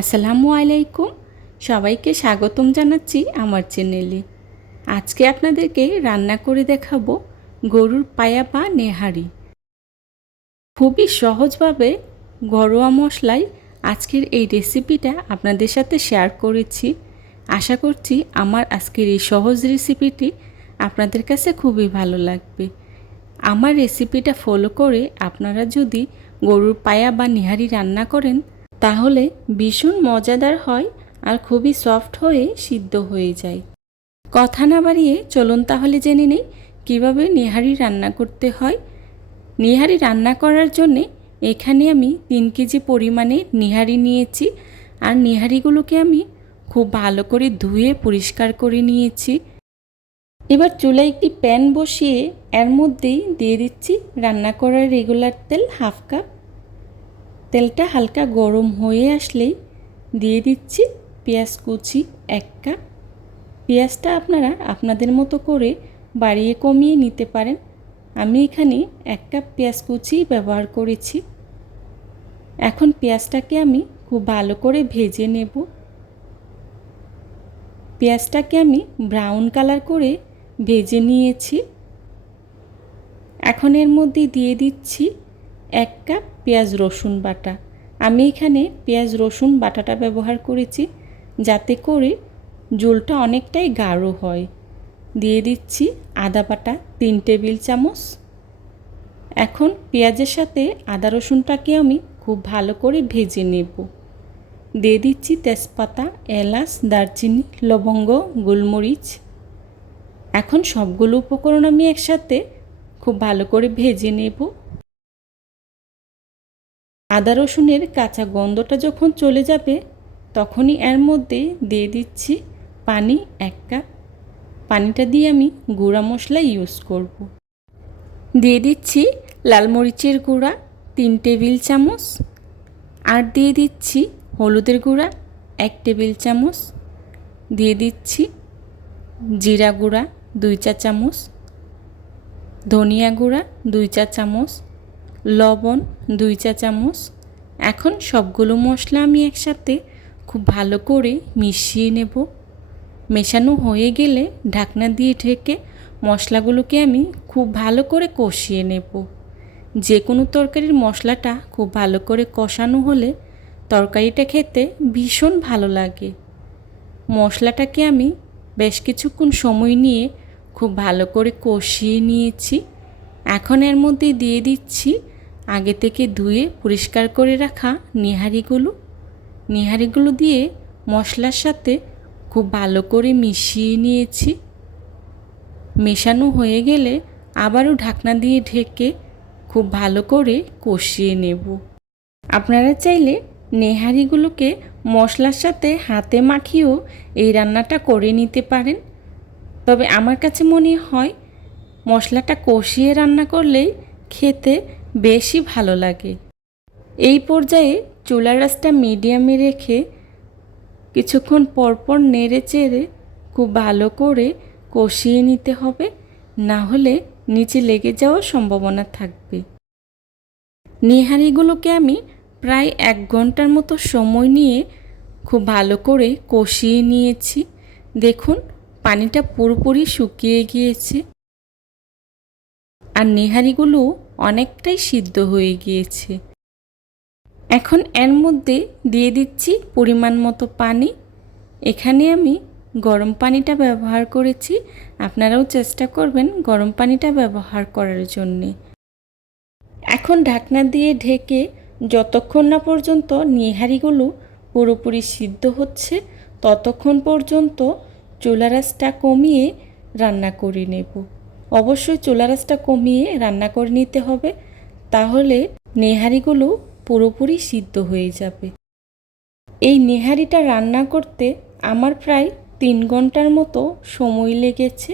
আসসালামু আলাইকুম। সবাইকে স্বাগতম জানাচ্ছি আমার চ্যানেলে। আজকে আপনাদেরকে রান্না করে দেখাবো গরুর পায়া বা নেহারি। খুবই সহজভাবে ঘরোয়া মশলায় আজকের এই রেসিপিটা আপনাদের সাথে শেয়ার করেছি। আশা করছি আমার আজকের এই সহজ রেসিপিটি আপনাদের কাছে খুবই ভালো লাগবে। আমার রেসিপিটা ফলো করে আপনারা যদি গরুর পায়া বা নিহারি রান্না করেন তাহলে ভীষণ মজাদার হয় আর খুবই সফট হয়ে সিদ্ধ হয়ে যায়। কথা না বাড়িয়ে চলুন তাহলে জেনে নেই কীভাবে নিহারি রান্না করতে হয়। নিহারি রান্না করার জন্যে এখানে আমি তিন কেজি পরিমাণে নিহারি নিয়েছি আর নিহারিগুলোকে আমি খুব ভালো করে ধুয়ে পরিষ্কার করে নিয়েছি। এবার চুলায় একটি প্যান বসিয়ে এর মধ্যেই দিয়ে দিচ্ছি রান্না করার রেগুলার তেল হাফ কাপ তেলটা হালকা গরম হয়ে আসলেই দিয়ে দিচ্ছি পেঁয়াজ কুচি এক কাপ। পেঁয়াজটা আপনারা আপনাদের মতো করে বাড়িয়ে কমিয়ে নিতে পারেন। আমি এখানে এক কাপ পেঁয়াজ কুচি ব্যবহার করেছি। এখন পেঁয়াজটাকে আমি খুব ভালো করে ভেজে নেব। পেঁয়াজটাকে আমি ব্রাউন কালার করে ভেজে নিয়েছি। এখন এর মধ্যে দিয়ে দিচ্ছি এক কাপ পেঁয়াজ রসুন বাটা। আমি এখানে পেঁয়াজ রসুন বাটাটা ব্যবহার করেছি, যাতে করে ঝোলটা অনেকটাই গাঢ় হয়। দিয়ে দিচ্ছি আদা বাটা, তিন টেবিল চামচ। এখন পেঁয়াজের সাথে আদা রসুনটাকে আমি খুব ভালো করে ভেজে নেব। দিয়ে দিচ্ছি তেজপাতা, এলাচ, দারচিনি, লবঙ্গ, গোলমরিচ। এখন সবগুলো উপকরণ আমি একসাথে খুব ভালো করে ভেজে নেব। আদা রসুনের কাঁচা গন্ধটা যখন চলে যাবে, তখনই এর মধ্যে দিয়ে দিচ্ছি পানি এক কাপ। পানিটা দিয়ে আমি গুঁড়া মশলা ইউজ করব। দিয়ে দিচ্ছি লাল মরিচের গুঁড়া, তিন টেবিল চামচ। আর দিয়ে দিচ্ছি হলুদের গুঁড়া, এক টেবিল চামচ। দিয়ে দিচ্ছি জিরা গুঁড়া, দুই চা চামচ। ধনিয়া গুঁড়া, দুই চা চামচ। লবণ, দুই চা চামচ। এখন সবগুলো মশলা আমি একসাথে খুব ভালো করে মিশিয়ে নেব। মেশানো হয়ে গেলে ঢাকনা দিয়ে ঢেকে মশলাগুলোকে আমি খুব ভালো করে কষিয়ে নেব। যে কোনো তরকারির মশলাটা খুব ভালো করে কষানো হলে তরকারিটা খেতে ভীষণ ভালো লাগে। মশলাটাকে আমি বেশ কিছুক্ষণ সময় নিয়ে খুব ভালো করে কষিয়ে নিয়েছি। এখন এর মধ্যে দিয়ে দিচ্ছি আগে থেকে ধুয়ে পরিষ্কার করে রাখা নিহারিগুলো। নিহারিগুলো দিয়ে মশলার সাথে খুব ভালো করে মিশিয়ে নিয়েছি। মেশানো হয়ে গেলে আবারও ঢাকনা দিয়ে ঢেকে খুব ভালো করে কষিয়ে নেব। আপনারা চাইলে নেহারিগুলোকে মশলার সাথে হাতে মাখিয়েও এই রান্নাটা করে নিতে পারেন। তবে আমার কাছে মনে হয় মশলাটা কষিয়ে রান্না করলেই খেতে বেশি ভালো লাগে। এই পর্যায়ে চুলার রাসটা মিডিয়ামে রেখে কিছুক্ষণ পরপর নেড়ে চেড়ে খুব ভালো করে কষিয়ে নিতে হবে, না হলে নিচে লেগে যাওয়ার সম্ভাবনা থাকবে। নিহারিগুলোকে আমি প্রায় এক ঘণ্টার মতো সময় নিয়ে খুব ভালো করে কষিয়ে নিয়েছি। দেখুন, পানিটা পুরোপুরি শুকিয়ে গিয়েছে। আর নেহারিগুলো অনেকটাই সিদ্ধ হয়ে গিয়েছে। এখন এর মধ্যে দিয়ে দিচ্ছি পরিমাণ মতো পানি। এখানে আমি গরম পানিটা ব্যবহার করেছি। আপনারাও চেষ্টা করবেন গরম পানিটা ব্যবহার করার জন্যে। এখন ঢাকনা দিয়ে ঢেকে যতক্ষণ না পর্যন্ত নিহারিগুলো পুরোপুরি সিদ্ধ হচ্ছে, ততক্ষণ পর্যন্ত চুলারাসটা কমিয়ে রান্না করে নেব। অবশ্যই চুলারাসটা কমিয়ে রান্না করে নিতে হবে, তাহলে নেহারিগুলো পুরোপুরি সিদ্ধ হয়ে যাবে। এই নেহারিটা রান্না করতে আমার প্রায় তিন ঘণ্টার মতো সময় লেগেছে।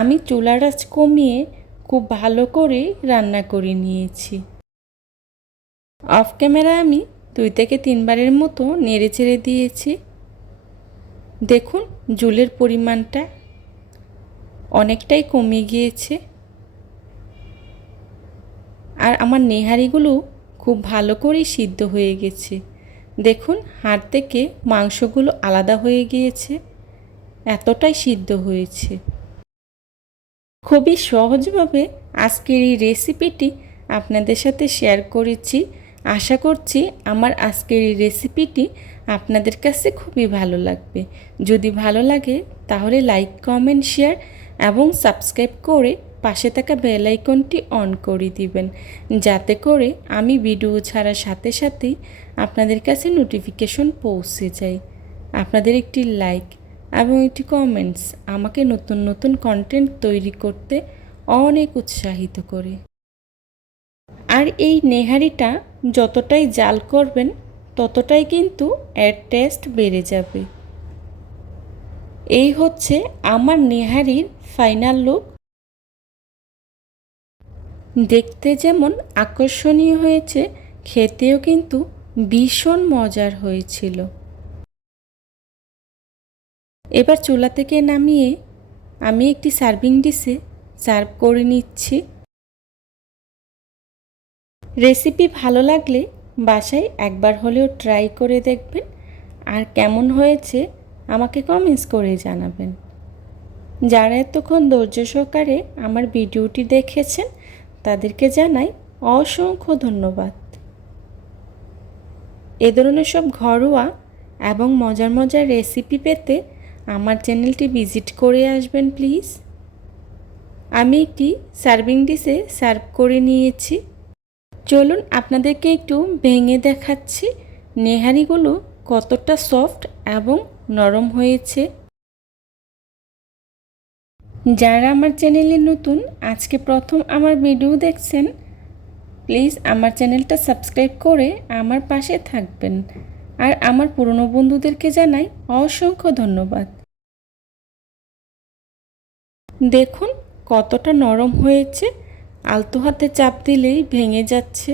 আমি চুলারাস কমিয়ে খুব ভালো করে রান্না করে নিয়েছি। অফ ক্যামেরা আমি দুই থেকে তিনবারের মতো নেড়ে চেড়ে দিয়েছি। দেখুন, জুলের পরিমাণটা অনেকটাই কমে গিয়েছে। আর আমার নেহারিগুলো খুব ভালো করেই সিদ্ধ হয়ে গেছে। দেখুন, হাড় থেকে মাংসগুলো আলাদা হয়ে গিয়েছে। এতটাই সিদ্ধ হয়েছে। খুবই সহজভাবে আজকের এই রেসিপিটি আপনাদের সাথে শেয়ার করেছি। আশা করছি আমার আজকের এই রেসিপিটি আপনাদের কাছে খুবই ভালো লাগবে। যদি ভালো লাগে, তাহলে লাইক, কমেন্ট, শেয়ার এবং সাবস্ক্রাইব করে পাশে থাকা বেল আইকনটি অন করে দিবেন। যাতে করে আমি ভিডিও ছাড়ার সাথে সাথেই আপনাদের কাছে নোটিফিকেশন পৌঁছে যায়। আপনাদের একটি লাইক এবং একটি কমেন্টস আমাকে নতুন নতুন কন্টেন্ট তৈরি করতে অনেক উৎসাহিত করে। আর এই নেহারিটা যতটাই জাল করবেন, ততটাই কিন্তু এর টেস্ট বেড়ে যাবে। এই হচ্ছে আমার নেহারির ফাইনাল লুক দেখতে যেমন আকর্ষণীয় হয়েছে, খেতেও কিন্তু ভীষণ মজার হয়েছিল। এবার চুলা থেকে নামিয়ে আমি একটি সার্ভিং ডিশে সার্ভ করে নিচ্ছি। রেসিপি ভালো লাগলে বাসায় একবার হলেও ট্রাই করে দেখবেন। আর কেমন হয়েছে আমাকে কমেন্টস করে জানাবেন। যারা এতক্ষণ ধৈর্য সহকারে আমার ভিডিওটি দেখেছেন, তাদেরকে জানাই অসংখ্য ধন্যবাদ। এ ধরনের সব ঘরোয়া এবং মজার মজার রেসিপি পেতে আমার চ্যানেলটি ভিজিট করে আসবেন প্লিজ আমি একটি সার্ভিং ডিশে সার্ভ করে নিয়েছি। চলুন আপনাদেরকে একটু ভেঙে দেখাচ্ছি। নেহারিগুলো কতটা সফট এবং নরম হয়েছে। যারা আমার চ্যানেলে নতুন, আজকে প্রথম আমার ভিডিও দেখছেন, প্লিজ আমার চ্যানেলটা সাবস্ক্রাইব করে আমার পাশে থাকবেন। আর আমার পুরনো বন্ধুদেরকে জানাই অসংখ্য ধন্যবাদ। দেখুন কতটা নরম হয়েছে। আলতো হাতে চাপ দিলেই ভেঙে যাচ্ছে।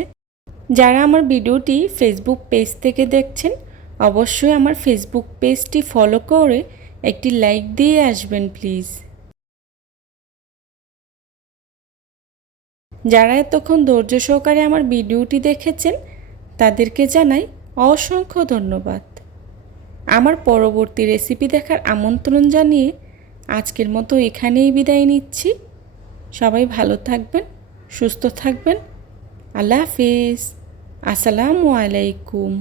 যারা আমার ভিডিওটি ফেসবুক পেজ থেকে দেখছেন অবশ্যই আমার ফেসবুক পেজটি ফলো করে একটি লাইক দিয়ে আসবেন প্লিজ যারা এতক্ষণ ধৈর্য সহকারে আমার ভিডিওটি দেখেছেন, তাদেরকে জানাই অসংখ্য ধন্যবাদ। আমার পরবর্তী রেসিপি দেখার আমন্ত্রণ জানিয়ে আজকের মতো এখানেই বিদায় নিচ্ছি। সবাই ভালো থাকবেন, সুস্থ থাকবেন। আল্লাহ হাফিজ। আসসালামু আলাইকুম।